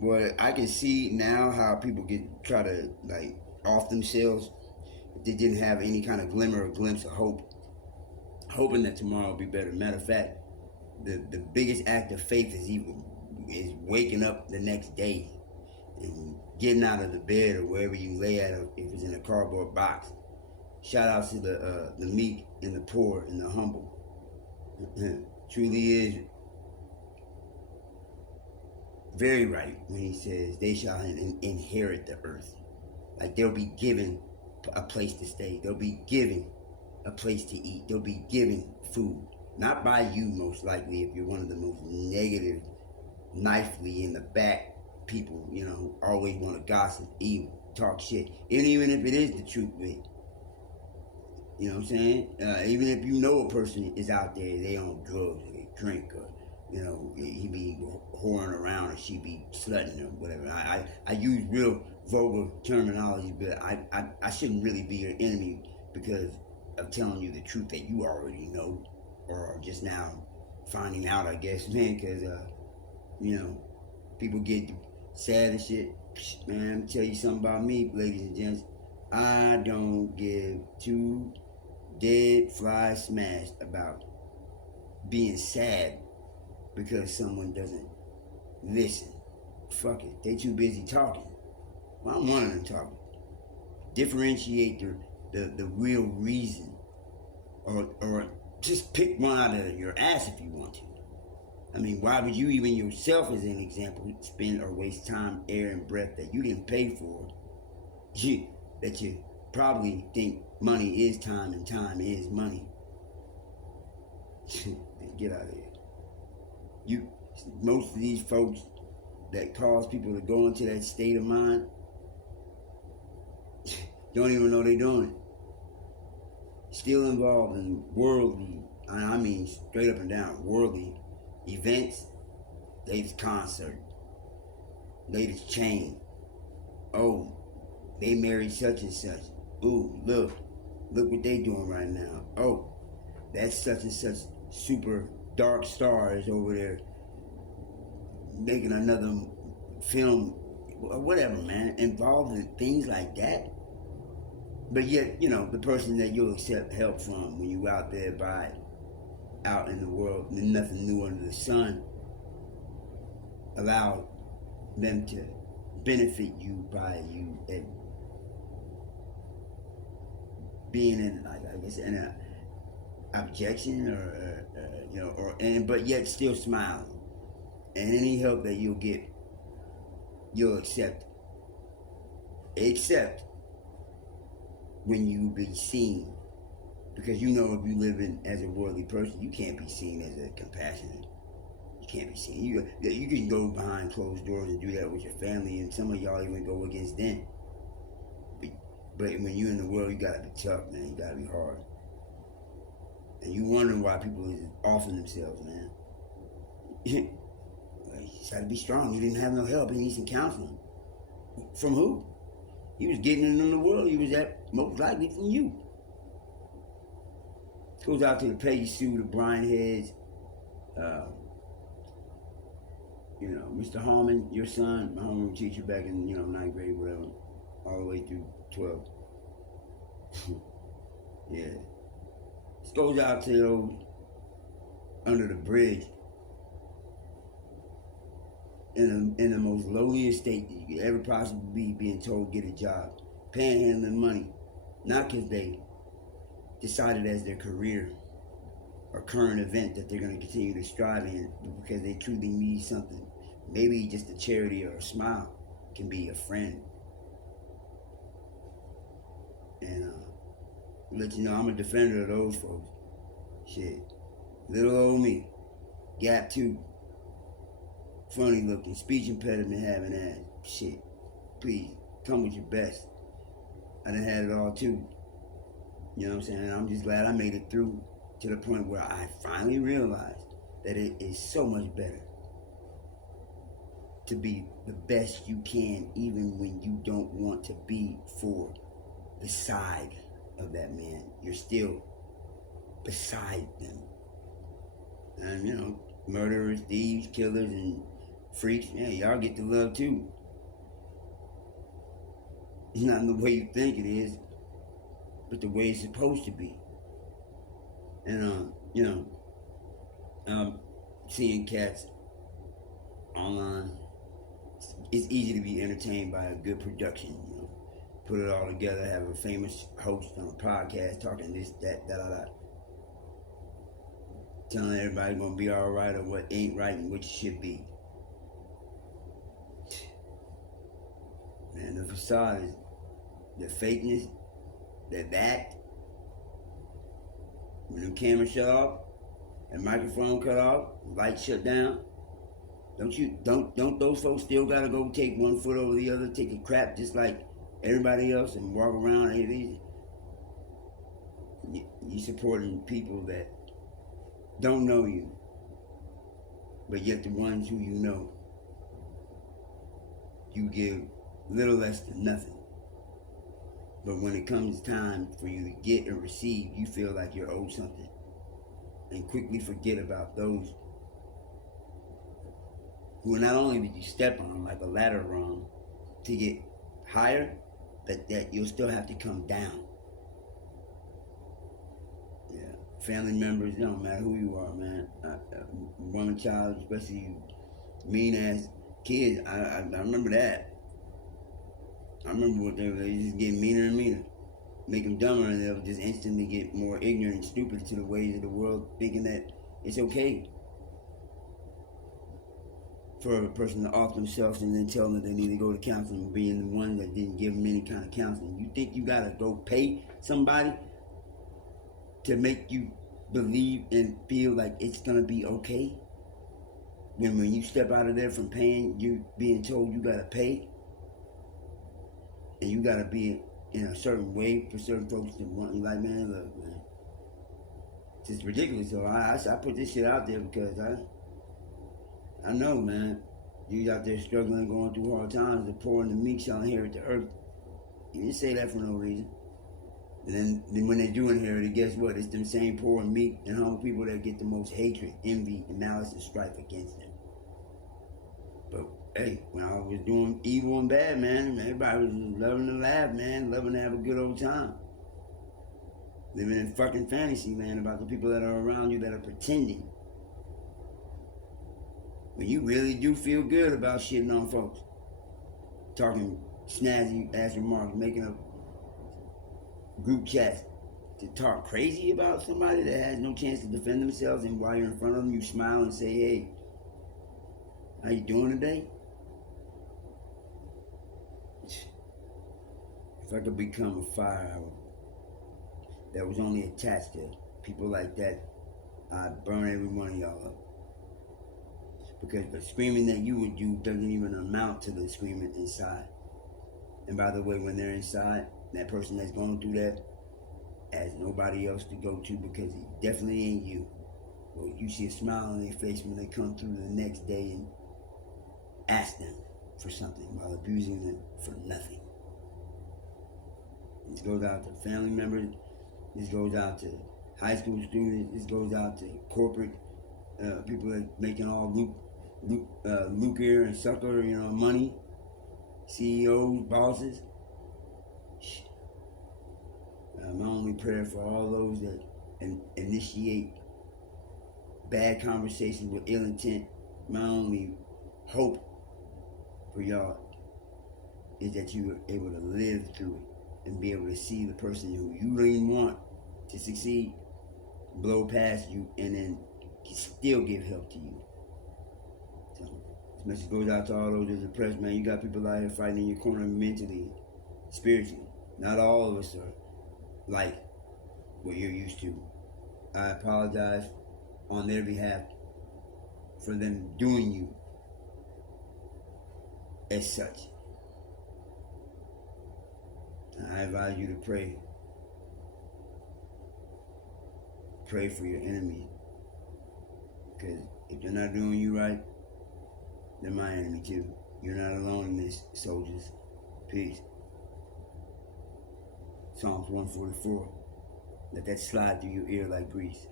But I can see now how people get try to like off themselves if they didn't have any kind of glimmer or glimpse of hope, hoping that tomorrow will be better. Matter of fact, the biggest act of faith is waking up the next day and getting out of the bed or wherever you lay at, if it's in a cardboard box. Shout out to the meek and the poor and the humble. Truly is very right when he says they shall inherit the earth. Like they'll be given a place to stay. They'll be given a place to eat. They'll be given food. Not by you, most likely, if you're one of the most negative, knifely in the back people, always want to gossip, evil, talk shit. And even if it is the truth, man. You know what I'm saying? Even if you know a person is out there, they on drugs, or they drink, or he be whoring around, or she be slutting, or whatever. I use real vulgar terminology, but I shouldn't really be your enemy because of telling you the truth that you already know, or just now finding out, I guess, man. Because people get sad and shit. Man, let me tell you something about me, ladies and gents. I don't give two dead flies smashed about being sad because someone doesn't listen. Fuck it. They too busy talking. Well, I'm one of them talking. Differentiate the real reason. Or just pick one out of your ass if you want to. I mean, why would you even yourself, as an example, spend or waste time, air, and breath that you didn't pay for, that you probably think money is time and time is money? Get out of here. Most of these folks that cause people to go into that state of mind don't even know they're doing it. Still involved in worldly, I mean straight up and down, worldly events, latest concert, latest chain. Oh, they married such and such. Ooh, look what they doing right now. Oh, that's such and such super dark star is over there making another film, whatever, man, involved in things like that. But yet, the person that you'll accept help from when you out there out in the world, nothing new under the sun, allow them to benefit you by you being in, I guess, in a objection but yet still smiling. And any help that you'll get, you'll accept. Except when you be seen. Because if you live in as a worldly person, you can't be seen as a compassionate. You can't be seen. You can go behind closed doors and do that with your family, and some of y'all even go against them. But when you're in the world, you gotta be tough, man. You gotta be hard. And you wondering why people is offing themselves, man. You just gotta be strong. He didn't have no help. He needs some counseling. From who? He was getting it in the world. He was at most likely from you. Goes out to the Peggy Sue, the Brian Heads, Mr. Harmon, your son, my homeroom teacher back in, ninth grade, whatever, all the way through 12. Yeah. This goes out to those under the bridge in the most lowliest state that you could ever possibly be, being told get a job, panhandling money, not because they decided as their career or current event that they're going to continue to strive in, because they truly need something. Maybe just a charity or a smile can be a friend. And let you know, I'm a defender of those folks. Shit. Little old me. Gap tooth. Funny looking. Speech impediment having ass. Shit. Please, come with your best. I done had it all too. You know what I'm saying? I'm just glad I made it through to the point where I finally realized that it is so much better to be the best you can, even when you don't want to be for the side of that man. You're still beside them. And, murderers, thieves, killers, and Freaks, yeah, y'all get the love too. It's not the way you think it is, but the way it's supposed to be. And seeing cats online, it's easy to be entertained by a good production. Put it all together, have a famous host on a podcast talking this, that, da. Telling everybody gonna be all right or what ain't right and what you should be. Man, the facade is the fakeness, the act. When the camera shut off, and microphone cut off, light shut down. Don't those folks still gotta go take one foot over the other, take a crap just like everybody else, and walk around? You supporting people that don't know you, but yet the ones who you know, you give little less than nothing. But when it comes time for you to get and receive, you feel like you're owed something, and quickly forget about those who not only did you step on like a ladder rung to get higher, but that you'll still have to come down. Yeah, family members, it don't matter who you are, man. Woman, child, especially mean ass kids. I remember that. I remember what they just get meaner and meaner, make them dumber, and they'll just instantly get more ignorant and stupid to the ways of the world, thinking that it's okay for a person to off themselves and then tell them that they need to go to counseling, being the one that didn't give them any kind of counseling. You think you gotta go pay somebody to make you believe and feel like it's gonna be okay? When you step out of there from paying, you being told you gotta pay, and you gotta be in a certain way for certain folks to want you. Like, man, look, man, it's just ridiculous. So I put this shit out there because I know, man, you out there struggling, going through hard times. The poor and the meek shall inherit the earth. He didn't say that for no reason. And then when they do inherit it, guess what? It's them same poor and meek and humble people that get the most hatred, envy, and malice and strife against them. But hey, when I was doing evil and bad, man, everybody was loving to laugh, man, loving to have a good old time. Living in fucking fantasy land about the people that are around you that are pretending. When you really do feel good about shitting on folks, talking snazzy ass remarks, making up group chats to talk crazy about somebody that has no chance to defend themselves, and while you're in front of them, you smile and say, hey, how you doing today? If I could become a fire that was only attached to people like that, I'd burn every one of y'all up. Because the screaming that you would do doesn't even amount to the screaming inside. And by the way, when they're inside, that person that's going through that has nobody else to go to, because it definitely ain't you. Well, you see a smile on their face when they come through the next day and ask them for something while abusing them for nothing. This goes out to family members. This goes out to high school students. This goes out to corporate people that making all lucre and sucker, money. CEOs, bosses. My only prayer for all those that initiate bad conversations with ill intent, my only hope for y'all is that you are able to live through it and be able to see the person who you really want to succeed blow past you, and then still give help to you. So this message goes out to all those that are depressed, man. You got people out here fighting in your corner mentally, spiritually. Not all of us are like what you're used to. I apologize on their behalf for them doing you as such. I advise you to pray. Pray for your enemies. Because if they're not doing you right, they're my enemy too. You're not alone in this, soldiers. Peace. Psalms 144. Let that slide through your ear like grease.